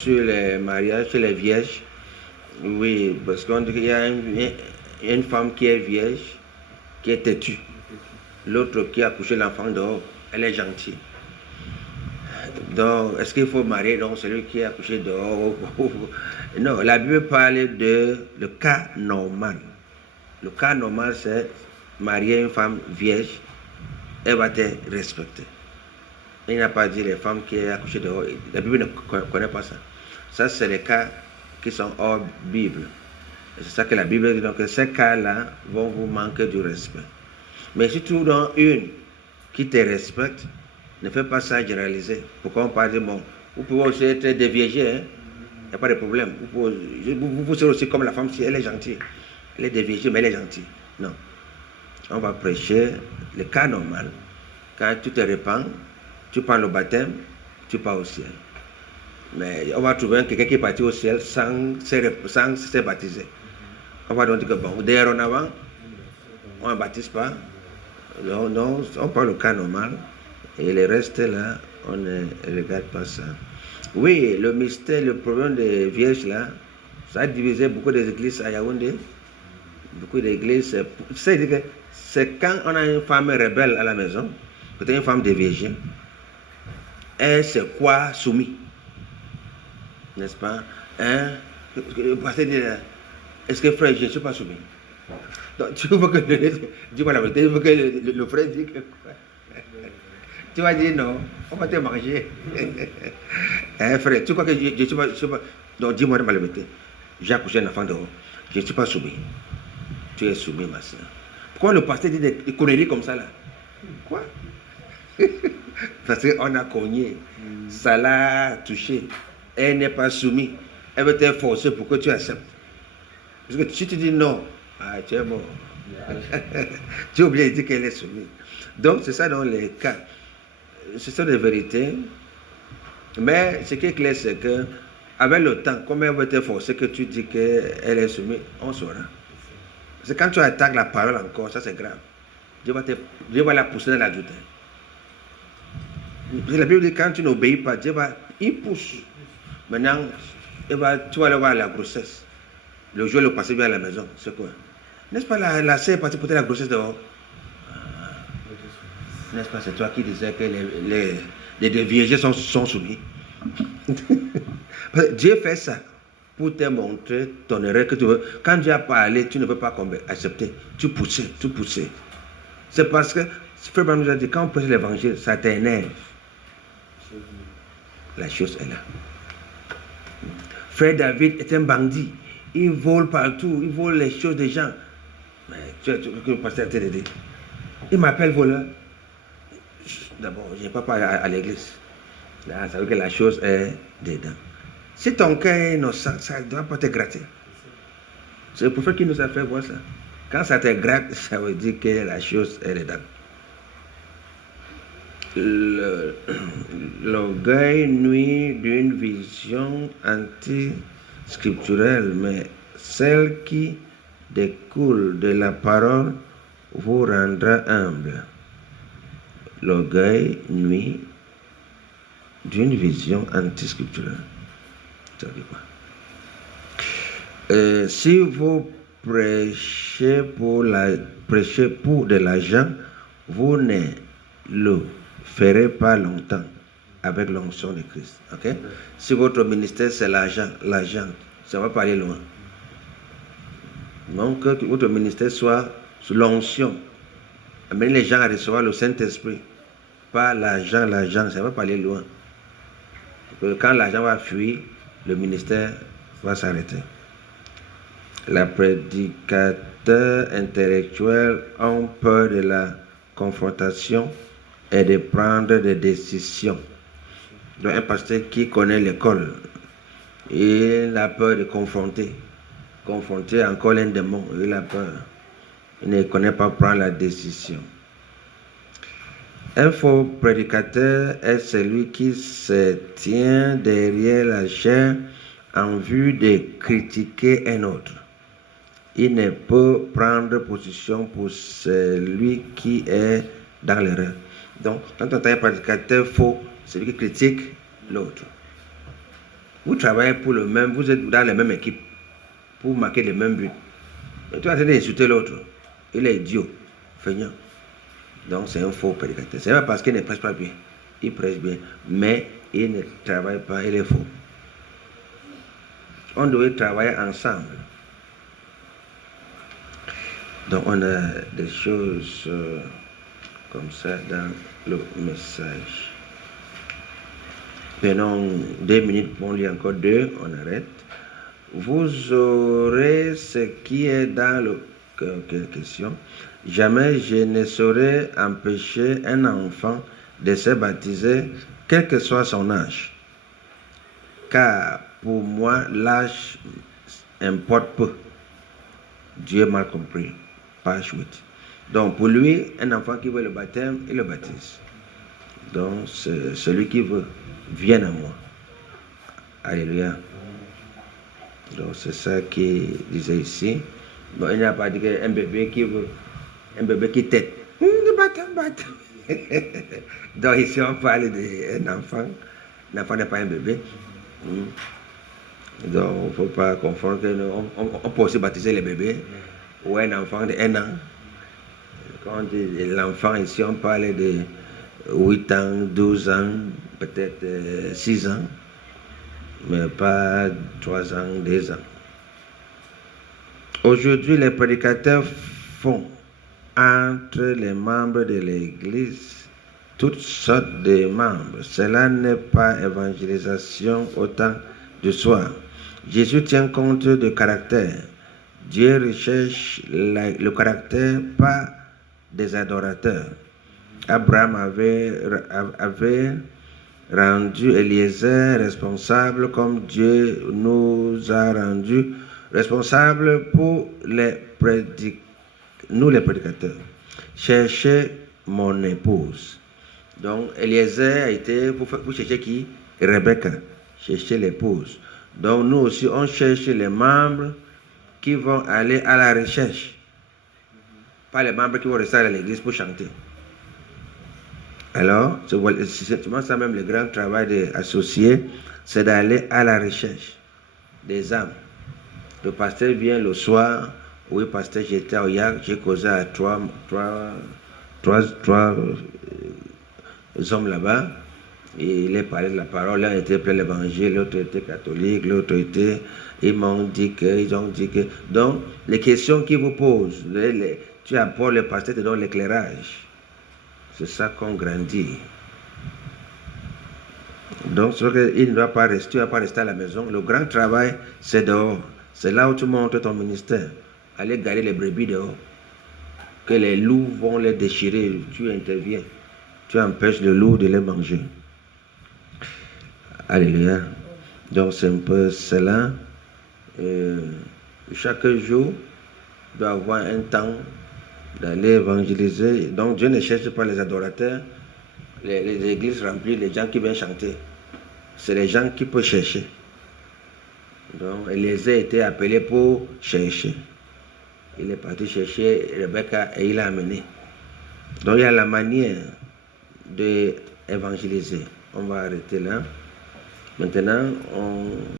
sur les mariages, sur les vierges. Oui, parce qu'on dit qu'il y a une femme qui est vierge, qui est têtue. L'autre qui a couché l'enfant dehors, elle est gentille. Donc, est-ce qu'il faut marier donc celui qui a couché dehors? Non, la Bible parle de le cas normal. Le cas normal, c'est marier une femme vierge, elle va te respecter. Il n'a pas dit les femmes qui ont accouché dehors. La Bible ne connaît pas ça. Ça, c'est les cas qui sont hors Bible. C'est ça que la Bible dit. Donc, ces cas-là vont vous manquer du respect. Mais si tu trouves dans une qui te respecte, ne fais pas ça généraliser. Pourquoi on parle de bon, vous pouvez aussi être déviégé, hein? Il n'y a pas de problème. Vous pouvez aussi comme la femme, si elle est gentille. Elle est déviégée, mais elle est gentille. Non. On va prêcher le cas normal. Quand tu te répands, tu prends le baptême, tu pars au ciel. Mais on va trouver quelqu'un qui est parti au ciel sans se baptiser. On va donc dire que bon, d'ailleurs en avant, on ne baptise pas. Non, on prend le cas normal. Et le reste là, on ne regarde pas ça. Oui, le mystère, le problème des vierges là, ça a divisé beaucoup des églises à Yaoundé. Beaucoup d'églises. C'est quand on a une femme rebelle à la maison, peut-être une femme déviégée, elle se croit soumise. N'est-ce pas? Hein? Est-ce que frère, je ne suis pas soumis? Donc, tu veux que dis-moi la vérité, tu veux que le frère dise que quoi? Tu vas dire non, on va te manger. Hein, frère, tu crois que je ne suis pas. Donc, dis-moi la vérité. J'ai accouché un enfant dehors. Je ne suis pas soumis. Tu es soumis, ma soeur. Pourquoi le pasteur dit des conneries comme ça là? Quoi? Parce qu'on a cogné. Ça l'a touché. Elle n'est pas soumise. Elle veut te forcer pour que tu acceptes. Parce que si tu dis non, tu es mort. Tu es obligé de dire qu'elle est soumise. Donc, c'est ça dans les cas. Ce sont des vérités. Mais ce qui est clair, c'est que avec le temps, comme elle veut te forcer que tu dis qu'elle est soumise, on saura. C'est quand tu attaques la parole encore, ça c'est grave. Dieu va la pousser dans la doute. La Bible dit quand tu n'obéis pas, il pousse. Maintenant, tu vas aller voir la grossesse. Le jour le passé vient à la maison, c'est quoi? N'est-ce pas la sœur est partie porter la grossesse dehors? N'est-ce pas, c'est toi qui disais que les vierges sont soumis. Dieu fait ça pour te montrer ton erreur que tu veux. Quand Dieu a parlé, tu ne veux pas accepter. Tu poussais. C'est parce que, Frère Branham nous a dit, quand on prêche l'évangile, ça t'énerve. La chose est là. Frère David est un bandit. Il vole partout, il vole les choses des gens. Mais tu veux que le pasteur te dit. Il m'appelle voleur. D'abord, je n'ai pas parlé à l'église. Là, ça veut dire que la chose est dedans. Si ton cœur est innocent, ça ne doit pas te gratter. C'est le prophète qui nous a fait voir ça. Quand ça te gratte, ça veut dire que la chose est dedans. L'orgueil nuit d'une vision anti-scripturelle, mais celle qui découle de la parole vous rendra humble. L'orgueil nuit d'une vision anti-scripturelle. Ça veut dire quoi? Si vous prêchez pour de l'argent, vous ne le ferez pas longtemps avec l'onction de Christ. Okay? Si votre ministère c'est l'argent, ça va pas aller loin. Donc que votre ministère soit sous l'onction. Amener les gens à recevoir le Saint-Esprit. Pas l'argent, ça va pas aller loin. Quand l'argent va fuir, le ministère va s'arrêter. Les prédicateurs intellectuels ont peur de la confrontation et de prendre des décisions. Donc un pasteur qui connaît l'école, il a peur de confronter encore un démon, il a peur. Il ne connaît pas prendre la décision. Un faux prédicateur est celui qui se tient derrière la chair en vue de critiquer un autre. Il ne peut prendre position pour celui qui est dans l'erreur. Donc, quand on entend un prédicateur faux, celui qui critique l'autre. Vous travaillez pour le même, vous êtes dans la même équipe pour marquer le même but. Mais tu es en train d'insulter l'autre. Il est idiot, feignant. Donc c'est un faux prédicateur. C'est pas parce qu'il ne prêche pas bien. Il prêche bien, mais il ne travaille pas, il est faux. On doit travailler ensemble. Donc on a des choses comme ça dans le message. Prenons 2 minutes pour lire encore 2, on arrête. Vous aurez ce qui est dans le question. Jamais je ne saurais empêcher un enfant de se baptiser, quel que soit son âge. Car pour moi, l'âge importe peu. Dieu m'a compris. Page 8. Donc pour lui, un enfant qui veut le baptême, il le baptise. Donc celui qui veut, vienne à moi. Alléluia. Donc c'est ça qu'il disait ici. Bon, il n'a pas dit qu'un bébé qui veut, un bébé qui tête. Baptême. Donc ici on parle d'un enfant. L'enfant n'est pas un bébé. Donc il ne faut pas confondre que on peut aussi baptiser les bébés ou un enfant de 1 an. Quand on dit l'enfant ici, on parle de 8 ans, 12 ans, peut-être 6 ans, mais pas 3 ans, 2 ans. Aujourd'hui, les prédicateurs font entre les membres de l'Église toutes sortes de membres. Cela n'est pas évangélisation autant de soi. Jésus tient compte du caractère. Dieu recherche le caractère, pas des adorateurs. Abraham avait rendu Eliezer responsable comme Dieu nous a rendus responsables pour nous les prédicateurs. Cherchez mon épouse. Donc Eliezer a été pour chercher qui? Rebecca. Chercher l'épouse. Donc nous aussi on cherche les membres qui vont aller à la recherche. Pas les membres qui vont rester à l'église pour chanter. Alors, c'est ça même le grand travail des associés, c'est d'aller à la recherche des âmes. Le pasteur vient le soir, oui, pasteur, j'étais au Yac, j'ai causé à trois hommes là-bas, et il est parlé de la parole, l'un était plein l'évangile, l'autre était catholique, l'autre était, ils ont dit que. Donc, les questions qu'ils vous posent, tu apportes le pasteur, te donne l'éclairage. C'est ça qu'on grandit. Donc, il ne doit pas rester, tu ne vas pas rester à la maison. Le grand travail, c'est dehors. C'est là où tu montres ton ministère. Aller garder les brebis dehors. Que les loups vont les déchirer. Tu interviens. Tu empêches le loup de les manger. Alléluia. Donc, c'est un peu cela. Chaque jour, doit avoir un temps d'aller évangéliser. Donc Dieu ne cherche pas les adorateurs, les églises remplies, les gens qui viennent chanter. C'est les gens qui peuvent chercher. Donc Eliezer a été appelé pour chercher. Il est parti chercher Rebecca et il l'a amené. Donc il y a la manière d'évangéliser. On va arrêter là. Maintenant, on